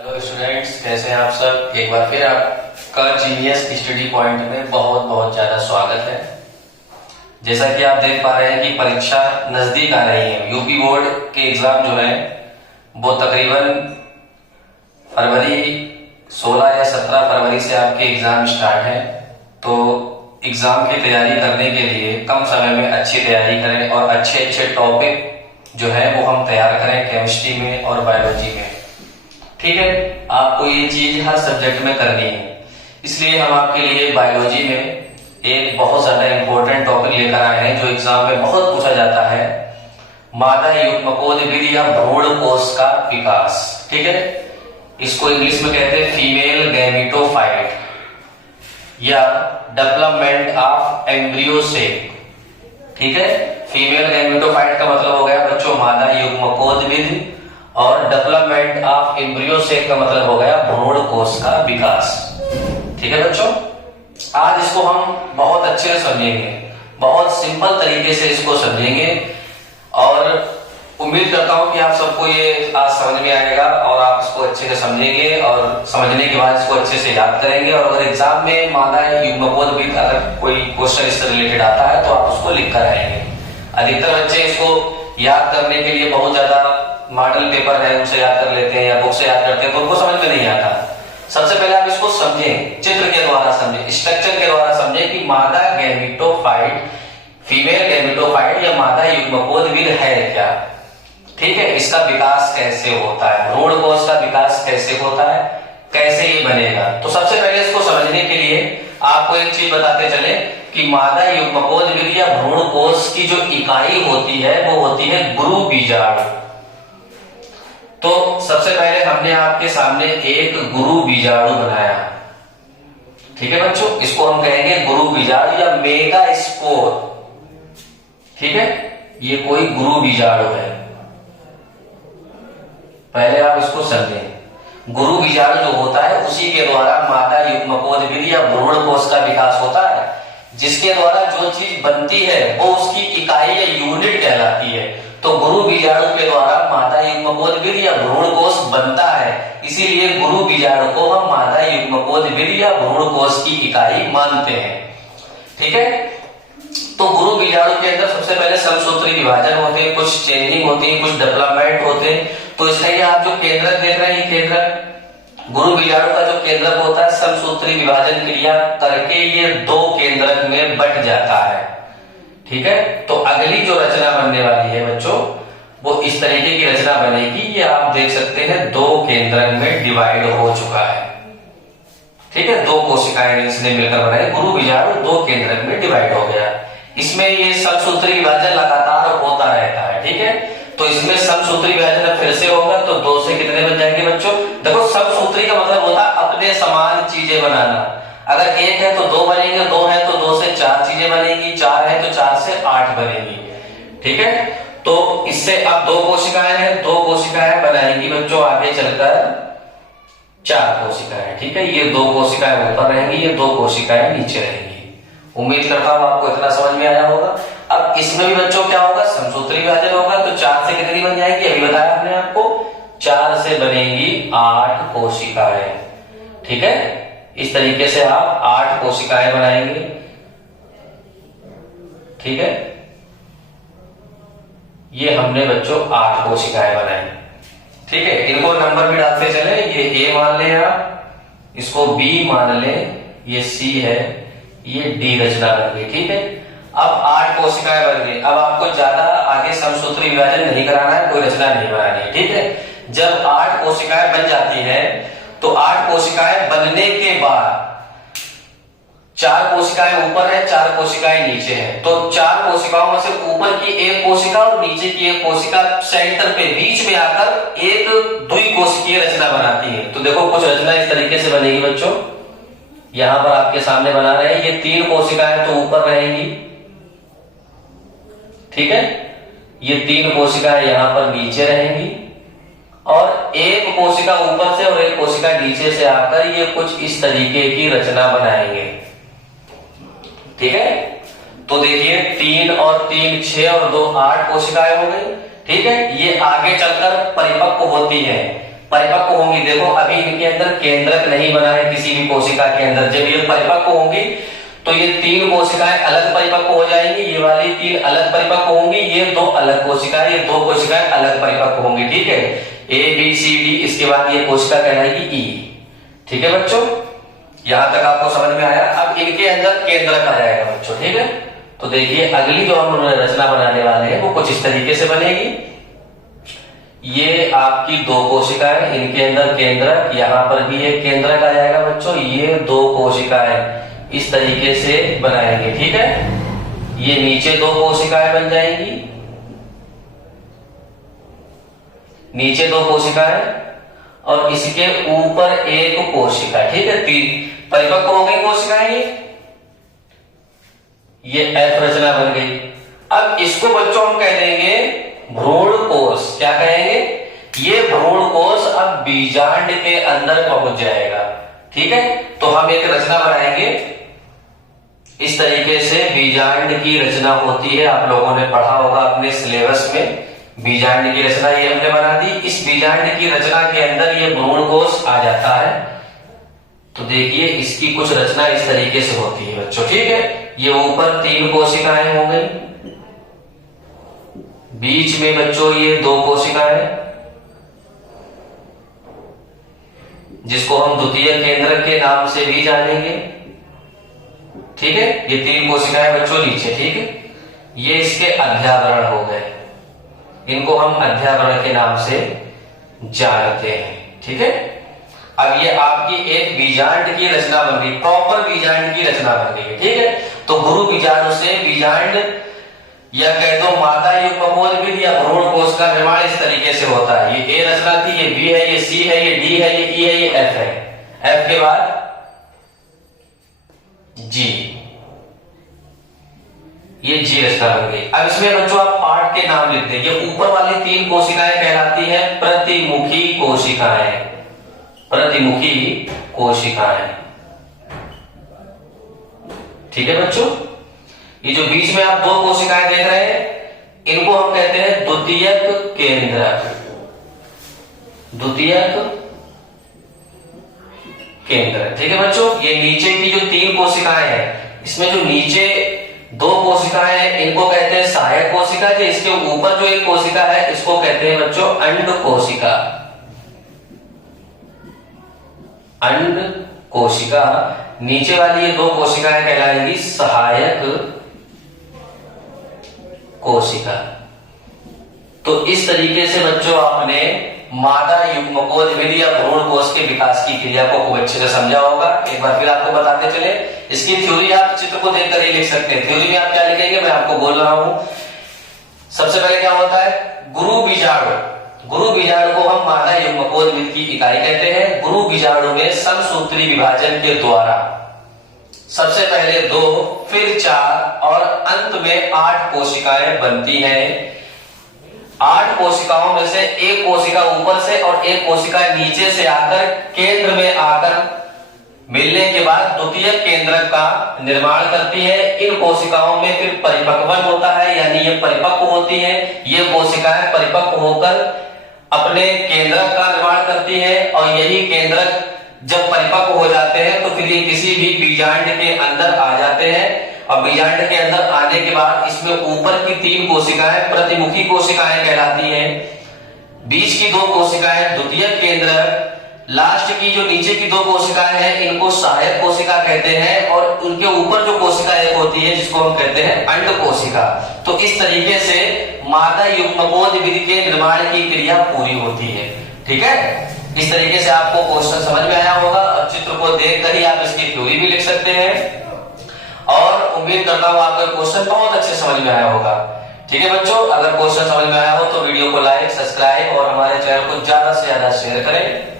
Hello students, कैसे हैं आप सब। एक बार फिर आपका जीनियस स्टडी पॉइंट में बहुत बहुत ज्यादा स्वागत है। जैसा कि आप देख पा रहे हैं कि परीक्षा नजदीक आ रही है। यूपी बोर्ड के एग्जाम जो है वो तकरीबन फरवरी 16 या 17 फरवरी से आपके एग्जाम स्टार्ट है। तो एग्जाम की तैयारी करने के लिए कम समय में अच्छी तैयारी करें और अच्छे अच्छे टॉपिक जो है वो हम तैयार करें केमिस्ट्री में और बायोलॉजी में। ठीक है, आपको ये चीज हर सब्जेक्ट में करनी है। इसलिए हम आपके लिए बायोलॉजी में एक बहुत ज्यादा इंपॉर्टेंट टॉपिक लेकर आए हैं जो एग्जाम में बहुत पूछा जाता है, मादा युग्मकोद विधि या भ्रूण कोश का विकास। ठीक है, इसको इंग्लिश में कहते हैं फीमेल गैमेटोफाइट या डेवलपमेंट ऑफ एम्ब्रियो सेल। ठीक है, फीमेल गैमेटोफाइट का मतलब हो गया बच्चों मादा युग्मकोद विधि और डेवलपमेंट ऑफ एम्ब्रियो सेल का मतलब हो गया भ्रूण कोश का विकास। ठीक है बच्चों, आज इसको हम बहुत अच्छे से समझेंगे, बहुत सिंपल तरीके से इसको समझेंगे और उम्मीद करता हूं कि आप सबको ये आज समझ में आएगा और आप इसको अच्छे से समझेंगे और समझने के बाद इसको अच्छे से याद करेंगे। और अगर एग्जाम में मादा युग्मकोद विधि अगर कोई क्वेश्चन इससे रिलेटेड आता है तो आप उसको लिख कर आएंगे। अधिकतर बच्चे इसको याद करने के लिए बहुत ज्यादा मॉडल पेपर है उनसे याद कर लेते हैं या बुक से याद करते हैं तो उनको समझ में नहीं आता। सबसे पहले आप इसको समझें, चित्र के द्वारा समझें, स्ट्रक्चर के द्वारा समझें कि मादा गैमेटोफाइट, फीमेल गैमेटोफाइट या मादा युग्मकोद विधि है क्या। ठीक है, इसका विकास कैसे होता है, भ्रूण कोश का विकास कैसे होता है, कैसे ये बनेगा। तो सबसे पहले इसको समझने के लिए आपको एक चीज बताते चले कि मादा युग्मकोद विधि या भ्रूण कोश की जो इकाई होती है वो होती है गुरु बीजाणु। तो सबसे पहले हमने आपके सामने एक गुरु बीजाणु बनाया। ठीक है बच्चों, इसको हम कहेंगे गुरु बीजाणु या मेगा स्पोर। ठीक है, ये कोई गुरु बीजाणु है। पहले आप इसको समझें, गुरु बीजाणु जो होता है उसी के द्वारा मादा युग्मकोद विधि या भ्रूण कोश का विकास होता है। जिसके द्वारा जो चीज बनती है वो उसकी इकाई या यूनिट कहलाती है। तो गुरु बीजाणु के द्वारा मादा युग्मकोद विधि या भ्रूण कोश बनता है, इसीलिए गुरु बीजाणु को हम मादा युग्मकोद विधि या भ्रूण कोश की इकाई मानते हैं। ठीक है, तो गुरु बीजाणु के अंदर सबसे पहले समसूत्री विभाजन होते हैं, कुछ चेंजिंग होती है, कुछ डेवलपमेंट होते हैं। तो इसलिए आप जो केंद्रक देख रहे हैं, केंद्रक गुरु बीजाणु का जो केंद्रक होता है समसूत्री विभाजन क्रिया करके ये दो केंद्रक में बट जाता है। ठीक है, तो अगली जो रचना बनने वाली है बच्चों वो इस तरीके की रचना बनेगी। ये आप देख सकते हैं दो केंद्रक में डिवाइड हो चुका है। ठीक है, दो कोशिकाएं इसने मिलकर बनाई, गुरु बीजाणु दो केंद्रक में डिवाइड हो गया। इसमें ये समसूत्री विभाजन लगातार होता रहता है। ठीक है, तो इसमें समसूत्री विभाजन फिर से होगा तो दो से कितने बन जाएंगे बच्चों। देखो, समसूत्री का मतलब होता है अपने समान चीजें बनाना। अगर एक है तो दो बनेंगे, दो है तो दो से चार चीजें बनेगी, चार है तो चार से 8 बनेगी। ठीक है, तो इससे अब दो कोशिकाएं हैं, दो कोशिकाएं बनाएंगी बच्चों आगे चलकर 4 कोशिकाएं। ठीक है, ये दो कोशिकाएं ऊपर रहेंगी, ये दो कोशिकाएं नीचे रहेंगी। उम्मीद करता हूं आपको इतना समझ में आया होगा। अब इसमें भी बच्चों क्या होगा, समसूत्री विभाजन होगा तो 4 से कितनी बन जाएंगी, अभी बताया हमने आपको, 4 से बनेगी 8 कोशिकाएं। ठीक है, इस तरीके से आप 8 कोशिकाएं बनाएंगे। ठीक है, ये हमने बच्चों 8 कोशिकाएं बनाई। ठीक है, इनको नंबर भी डालते चले, ये ए मान लें आप, इसको बी मान लें, ये सी है, ये डी रचना बन गई। ठीक है, अब 8 कोशिकाएं बन गई। अब आपको ज्यादा आगे समसूत्री विभाजन नहीं कराना है, कोई रचना नहीं बनानी है। ठीक है, जब 8 कोशिकाएं बन जाती है तो 8 कोशिकाएं बनने के बाद 4 कोशिकाएं ऊपर है, 4 कोशिकाएं नीचे हैं। तो 4 कोशिकाओं में से ऊपर की एक कोशिका और नीचे की एक कोशिका सेंटर पे बीच में आकर एक द्विकोशिकीय रचना बनाती है। तो देखो कुछ रचना इस तरीके से बनेगी बच्चों, यहां पर आपके सामने बना रहे हैं। ये 3 कोशिकाएं तो ऊपर रहेंगी। ठीक है, ये 3 कोशिकाएं यहां पर नीचे रहेंगी और एक कोशिका ऊपर से और एक कोशिका नीचे से आकर ये कुछ इस तरीके की रचना बनाएंगे। ठीक है, तो देखिए 3 और 3 6 और 2 8 कोशिकाएं हो गई। ठीक है, ये आगे चलकर परिपक्व होती है। परिपक्व होंगी, देखो अभी इनके अंदर केंद्रक नहीं बना है किसी भी कोशिका के अंदर, जब ये परिपक्व होंगी तो ये 3 कोशिकाएं अलग परिपक्व हो जाएंगी, ये वाली 3 अलग परिपक्व होंगी, ये 2 अलग कोशिकाएं, ये 2 कोशिकाएं अलग परिपक्व होंगी, ठीक है, ABCD, इसके बाद ये कोशिका कहलाएगी E, ठीक है बच्चों, यहां तक आपको समझ में आया। अब इनके अंदर केंद्रक आ जाएगा बच्चों, ठीक है। तो देखिए अगली जो हम रचना बनाने वाले हैं वो कुछ इस तरीके से बनेगी। ये आपकी 2 कोशिकाएं, इनके अंदर केंद्रक, यहां पर भी एक केंद्रक आ जाएगा बच्चों, ये 2 कोशिकाएं इस तरीके से बनाएंगे, ठीक है। ये नीचे 2 कोशिकाएं बन जाएंगी, नीचे 2 कोशिकाएं और इसके ऊपर एक कोशिका, ठीक है। 3 परिपक्व हो गई कोशिकाएं, ये F रचना बन गई। अब इसको बच्चों हम कह देंगे भ्रूण कोश, क्या कहेंगे, ये भ्रूण कोश अब बीजांड के अंदर पहुंच जाएगा, ठीक है। तो हम एक रचना बनाएंगे इस तरीके से, बीजांड की रचना होती है, आप लोगों ने पढ़ा होगा अपने सिलेबस में, बीजांड की रचना ये हमने बना दी। इस बीजांड की रचना के अंदर ये भ्रूण कोश आ जाता है। तो देखिए इसकी कुछ रचना इस तरीके से होती है बच्चों, ठीक है। ये ऊपर 3 कोशिकाएं हो गई, बीच में बच्चों ये 2 कोशिकाएं, जिसको हम द्वितीय केंद्रक के नाम से भी जानेंगे, ठीक है। ये 3 कोशिकाएं बच्चों नीचे, ठीक है। ये इसके अध्यावरण हो गए, इनको हम अध्यावरण के नाम से जानते हैं, ठीक है। अब ये आपकी एक बीजांड की रचना बन गई, प्रॉपर बीजांड की रचना बन गई, ठीक है। तो गुरु बीजाणु से बीजांड या कह दो मादा युग्मकोश या भ्रूण कोश का निर्माण इस तरीके से होता है। ये ए रचना थी, ये बी है, ये सी है, ये डी है, ये ई है, ये एफ है, एफ के बाद जी, ये जी रचना बन गई। अब इसमें बच्चों आप पार्ट के नाम लिख दें। ये ऊपर वाली 3 कोशिकाएं कहलाती हैं प्रतिमुखी कोशिकाएं, प्रतिमुखी कोशिकाएं, ठीक है बच्चों। ये जो बीच में आप 2 कोशिकाएं देख रहे हैं, इनको हम कहते हैं द्वितीयक केंद्रक, द्वितीयक केंद्रक, ठीक है बच्चों। ये नीचे की जो 3 कोशिकाएं हैं, इसमें जो नीचे 2 कोशिकाएं हैं इनको कहते हैं सहायक कोशिका, जो इसके ऊपर जो एक कोशिका है इसको कहते हैं बच्चों अंड कोशिका, अंड कोशिका। नीचे वाली ये 2 कोशिकाएं कहलाएंगी सहायक कोशिका। तो इस तरीके से बच्चों आपने मादा युग्मकोश विधि या भ्रूण कोश के विकास की क्रिया को खूब अच्छे से समझा होगा। एक बार फिर आपको बताते चले, इसकी थ्योरी आप चित्र को देखकर ही लिख सकते हैं। थ्योरी में आप क्या लिखेंगे मैं आपको बोल रहा हूं। सबसे पहले क्या होता है, गुरु बीजाणु, गुरु बीजाणु को हम मादा युग्मकोश विधि की इकाई कहते हैं। गुरु बीजाणु में समसूत्री विभाजन के द्वारा सबसे पहले 2, फिर 4 और अंत में 8 कोशिकाएं बनती हैं। 8 कोशिकाओं में से एक कोशिका ऊपर से और एक कोशिका नीचे से आकर केंद्र में आकर मिलने के बाद द्वितीय केंद्रक का निर्माण करती है। इन कोशिकाओं में फिर परिपक्वन होता है, यानी ये परिपक्व होती है। ये कोशिकाएं परिपक्व होकर अपने केंद्रक का निर्माण करती है और यही केंद्रक जब परिपक्व हो जाते हैं तो फिर ये किसी भी बीजांड के अंदर आ जाते हैं और बीजांड के अंदर आने के बाद इसमें ऊपर की 3 कोशिकाएं प्रतिमुखी कोशिकाएं कहलाती हैं, बीच की 2 कोशिकाएं द्वितीय केंद्रक, लास्ट की जो नीचे की 2 कोशिकाएं हैं इनको सहायक कोशिका कहते हैं और उनके ऊपर जो कोशिका एक होती है जिसको हम कहते हैं अंड कोशिका। तो इस तरीके से मादा युग्मकोश विधि के निर्माण की क्रिया पूरी होती है, ठीक है। इस तरीके से आपको क्वेश्चन समझ में आया होगा और चित्र को देखकर ही आप इसकी थ्योरी भी लिख सकते हैं और उम्मीद करता हूं आपका क्वेश्चन बहुत अच्छे समझ में आया होगा, ठीक है बच्चों। अगर क्वेश्चन समझ में आया हो तो वीडियो को लाइक, सब्सक्राइब और हमारे चैनल को ज्यादा से ज्यादा शेयर करें।